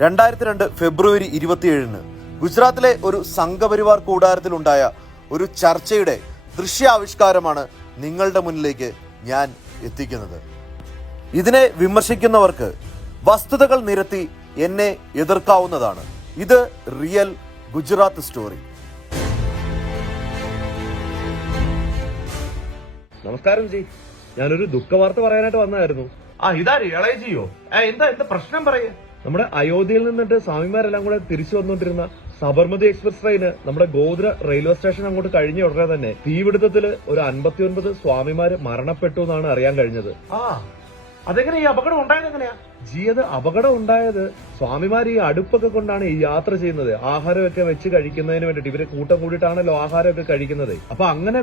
2002 ഫെബ്രുവരി 27 ഗുജറാത്തിലെ ഒരു സംഘപരിവാർ കൂടാരത്തിലുണ്ടായ ഒരു ചർച്ചയുടെ ദൃശ്യാവിഷ്കാരമാണ് നിങ്ങളുടെ മുന്നിലേക്ക് ഞാൻ എത്തിക്കുന്നത്. ഇതിനെ വിമർശിക്കുന്നവർക്ക് വസ്തുതകൾ നിരത്തി എന്നെ എതിർക്കാവുന്നതാണ്. ഇത് റിയൽ ഗുജറാത്ത് സ്റ്റോറി. നമസ്കാരം ജി, ഞാനൊരു ദുഃഖവാർത്ത പറയാനായിട്ട് വന്നായിരുന്നു. ഇതാര് ഇളയജിയോ? എന്താ പ്രശ്നം പറയേ? നമ്മുടെ അയോധ്യയിൽ നിന്നിട്ട് സ്വാമിമാരെല്ലാം കൂടെ തിരിച്ചു വന്നുകൊണ്ടിരുന്ന സബർമതി എക്സ്പ്രസ് ട്രെയിന് നമ്മുടെ ഗോദ്ര റെയിൽവേ സ്റ്റേഷൻ അങ്ങോട്ട് കഴിഞ്ഞ ഉടനെ തന്നെ തീപിടുത്തത്തില് ഒരു 59 സ്വാമിമാര് മരണപ്പെട്ടു എന്നാണ് അറിയാൻ കഴിഞ്ഞത്. അതെങ്ങനെ? ഈ അപകടം ഉണ്ടായത് എങ്ങനെയാ ജി? അത് അപകടം ഉണ്ടായത് സ്വാമിമാർ ഈ അടുപ്പൊക്കെ കൊണ്ടാണ് ഈ യാത്ര ചെയ്യുന്നത്. ആഹാരമൊക്കെ വെച്ച് കഴിക്കുന്നതിന് വേണ്ടിട്ട് ഇവര് കൂട്ടം കൂടിയിട്ടാണല്ലോ ആഹാരമൊക്കെ കഴിക്കുന്നത്. അപ്പൊ അങ്ങനെ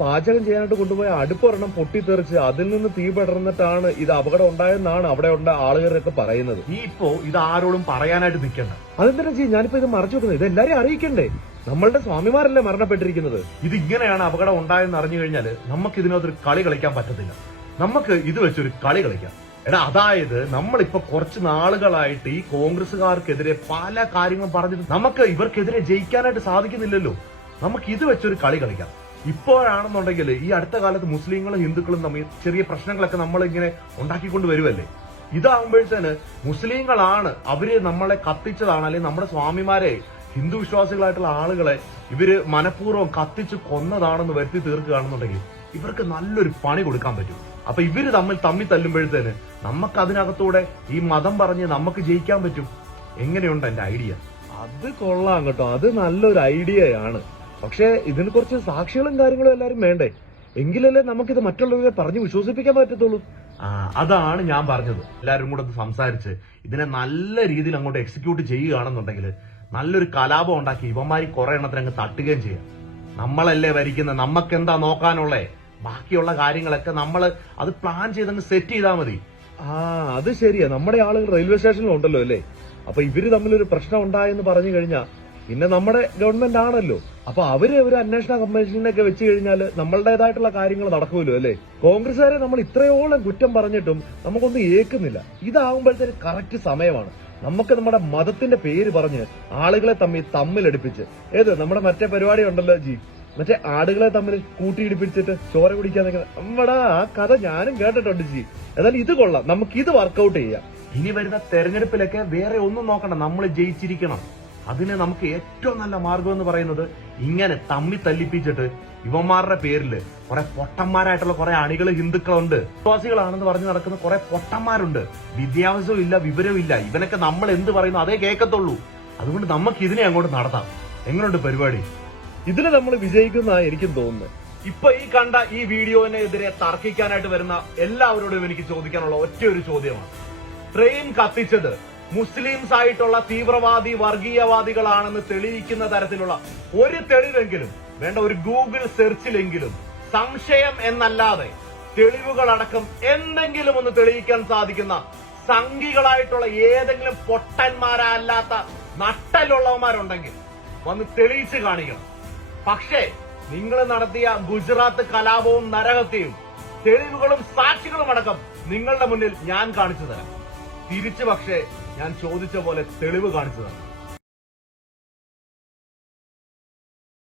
പാചകം ചെയ്യാനായിട്ട് കൊണ്ടുപോയ അടുപ്പൊരെണ്ണം പൊട്ടിത്തെറിച്ച് അതിൽ നിന്ന് തീ പടർന്നിട്ടാണ് ഇത് അപകടം ഉണ്ടായെന്നാണ് അവിടെ ആളുകളൊക്കെ പറയുന്നത്. ഈ ഇപ്പോ ഇത് ആരോടും പറയാനായിട്ട് നിൽക്കണ്ട. അതെന്താ ജി ഞാനിപ്പോ ഇത് മറച്ചു വെക്കുന്നത്? ഇത് എല്ലാരെയും അറിയിക്കണ്ടേ? നമ്മളുടെ സ്വാമിമാരല്ലേ മരണപ്പെട്ടിരിക്കുന്നത്. ഇത് ഇങ്ങനെയാണ് അപകടം ഉണ്ടായെന്ന് അറിഞ്ഞു കഴിഞ്ഞാല് നമുക്ക് ഇതിനകത്തൊരു കളി കളിക്കാൻ പറ്റത്തില്ല. നമുക്ക് ഇത് വെച്ചൊരു കളി കളിക്കാം. അതായത് നമ്മളിപ്പോ കുറച്ച് നാളുകളായിട്ട് ഈ കോൺഗ്രസുകാർക്കെതിരെ പല കാര്യങ്ങളും പറഞ്ഞിട്ട് നമുക്ക് ഇവർക്കെതിരെ ജയിക്കാനായിട്ട് സാധിക്കുന്നില്ലല്ലോ. നമുക്ക് ഇത് വെച്ചൊരു കളി കളിക്കാം. ഇപ്പോഴാണെന്നുണ്ടെങ്കിൽ ഈ അടുത്ത കാലത്ത് മുസ്ലിങ്ങളും ഹിന്ദുക്കളും തമ്മിൽ ചെറിയ പ്രശ്നങ്ങളൊക്കെ നമ്മൾ ഇങ്ങനെ ഉണ്ടാക്കിക്കൊണ്ട് വരുമല്ലേ. ഇതാകുമ്പോഴത്തേന് മുസ്ലിങ്ങളാണ് അവര് നമ്മളെ കത്തിച്ചതാണ്, അല്ലെങ്കിൽ നമ്മുടെ സ്വാമിമാരെ ഹിന്ദു വിശ്വാസികളായിട്ടുള്ള ആളുകളെ ഇവര് മനഃപൂർവ്വം കത്തിച്ച് കൊന്നതാണെന്ന് വരുത്തി തീർക്കുകയാണെന്നുണ്ടെങ്കിൽ ഇവർക്ക് നല്ലൊരു പണി കൊടുക്കാൻ പറ്റും. അപ്പൊ ഇവര് തമ്മിൽ തല്ലുമ്പോഴത്തേന് നമുക്ക് അതിനകത്തൂടെ ഈ മതം പറഞ്ഞ് നമുക്ക് ജയിക്കാൻ പറ്റും. എങ്ങനെയുണ്ട് എന്റെ ഐഡിയ? അത് കൊള്ളാം കേട്ടോ, അത് നല്ലൊരു ഐഡിയയാണ്. പക്ഷെ ഇതിന് കുറച്ച് സാക്ഷികളും കാര്യങ്ങളും എല്ലാരും വേണ്ടേ? എങ്കിലല്ലേ നമുക്കിത് മറ്റുള്ളവരെ പറഞ്ഞ് വിശ്വസിപ്പിക്കാൻ പറ്റത്തുള്ളൂ. അതാണ് ഞാൻ പറഞ്ഞത്. എല്ലാവരും കൂടെ സംസാരിച്ച് ഇതിനെ നല്ല രീതിയിൽ അങ്ങോട്ട് എക്സിക്യൂട്ട് ചെയ്യുകയാണെന്നുണ്ടെങ്കിൽ നല്ലൊരു കലാപം ഉണ്ടാക്കി ഇവന്മാരി കുറെ എണ്ണത്തിന് അങ്ങ് തട്ടുകയും ചെയ്യാം. നമ്മളല്ലേ ഭരിക്കുന്നത്, നമുക്കെന്താ നോക്കാനുള്ളേ? ബാക്കിയുള്ള കാര്യങ്ങളൊക്കെ നമ്മൾ അത് പ്ലാൻ ചെയ്തങ്ങ് സെറ്റ് ചെയ്താൽ മതി. അത് ശരിയാ. നമ്മുടെ ആളുകൾ റെയിൽവേ സ്റ്റേഷനിലുണ്ടല്ലോ അല്ലേ. അപ്പൊ ഇവര് തമ്മിലൊരു പ്രശ്നം ഉണ്ടായെന്ന് പറഞ്ഞു കഴിഞ്ഞാൽ പിന്നെ നമ്മുടെ ഗവൺമെന്റ് ആണല്ലോ. അപ്പൊ അവര് ഒരു അന്വേഷണ കമ്മീഷനൊക്കെ വെച്ച് കഴിഞ്ഞാല് നമ്മളുടേതായിട്ടുള്ള കാര്യങ്ങൾ നടക്കുമല്ലോ അല്ലേ. കോൺഗ്രസുകാരെ നമ്മൾ ഇത്രയോളം കുറ്റം പറഞ്ഞിട്ടും നമുക്കൊന്നും ഏക്കുന്നില്ല. ഇതാകുമ്പോഴത്തേന് കറക്റ്റ് സമയമാണ്. നമുക്ക് നമ്മുടെ മതത്തിന്റെ പേര് പറഞ്ഞ് ആളുകളെ തമ്മിലടിപ്പിച്ച് നമ്മുടെ മറ്റേ പരിപാടി ഉണ്ടല്ലോ ജി, മറ്റേ ആടുകളെ തമ്മിൽ കൂട്ടിയിടിപ്പിച്ചിട്ട് ചോര കുടിക്കാന്നൊക്കെ നമ്മുടെ ആ കഥ ഞാനും കേട്ടിട്ടുണ്ട് ജി. എന്നാൽ ഇത് കൊള്ളാം, നമുക്ക് ഇത് വർക്കൗട്ട് ചെയ്യാം. ഇനി വരുന്ന തെരഞ്ഞെടുപ്പിലൊക്കെ വേറെ ഒന്നും നോക്കണ്ട, നമ്മൾ ജയിച്ചിരിക്കണം. അതിന് നമുക്ക് ഏറ്റവും നല്ല മാർഗം എന്ന് പറയുന്നത് ഇങ്ങനെ തല്ലിപ്പിച്ചിട്ട് ഇവന്മാരുടെ പേരില് കുറെ പൊട്ടന്മാരായിട്ടുള്ള കുറെ അണികൾ ഹിന്ദുക്കളുണ്ട്, വിശ്വാസികളാണെന്ന് പറഞ്ഞു നടക്കുന്ന കുറെ പൊട്ടന്മാരുണ്ട്. വിദ്യാഭ്യാസവും ഇല്ല, വിവരവും ഇല്ല. ഇവനൊക്കെ നമ്മൾ എന്ത് പറയുന്നു അതേ കേൾക്കത്തുള്ളൂ. അതുകൊണ്ട് നമുക്ക് ഇതിനെ അങ്ങോട്ട് നടത്താം. എങ്ങനെയുണ്ട് പരിപാടി? ഇതിന് നമ്മൾ വിജയിക്കുന്ന എനിക്കും തോന്നുന്നത്. ഇപ്പൊ ഈ കണ്ട ഈ വീഡിയോനെതിരെ തർക്കിക്കാനായിട്ട് വരുന്ന എല്ലാവരോടും എനിക്ക് ചോദിക്കാനുള്ള ഒറ്റ ഒരു ചോദ്യമാണ്. ട്രെയിൻ കത്തിച്ചത് മുസ്ലിംസ് ആയിട്ടുള്ള തീവ്രവാദി വർഗീയവാദികളാണെന്ന് തെളിയിക്കുന്ന തരത്തിലുള്ള ഒരു തെളിവെങ്കിലും വേണ്ട, ഒരു ഗൂഗിൾ സെർച്ചിലെങ്കിലും സംശയം എന്നല്ലാതെ തെളിവുകളടക്കം എന്തെങ്കിലും ഒന്ന് തെളിയിക്കാൻ സാധിക്കുന്ന സംഘികളായിട്ടുള്ള ഏതെങ്കിലും പൊട്ടന്മാരല്ലാത്ത നട്ടലുള്ളവന്മാരുണ്ടെങ്കിൽ വന്ന് തെളിയിച്ച് കാണിക്കണം. പക്ഷേ നിങ്ങൾ നടത്തിയ ഗുജറാത്ത് കലാപവും നരഹത്യയും തെളിവുകളും സാക്ഷികളും അടക്കം നിങ്ങളുടെ മുന്നിൽ ഞാൻ കാണിച്ചു തരാം. തിരിച്ചു പക്ഷേ ഞാൻ ചോദിച്ച പോലെ തെളിവ് കാണിച്ചു തരാം.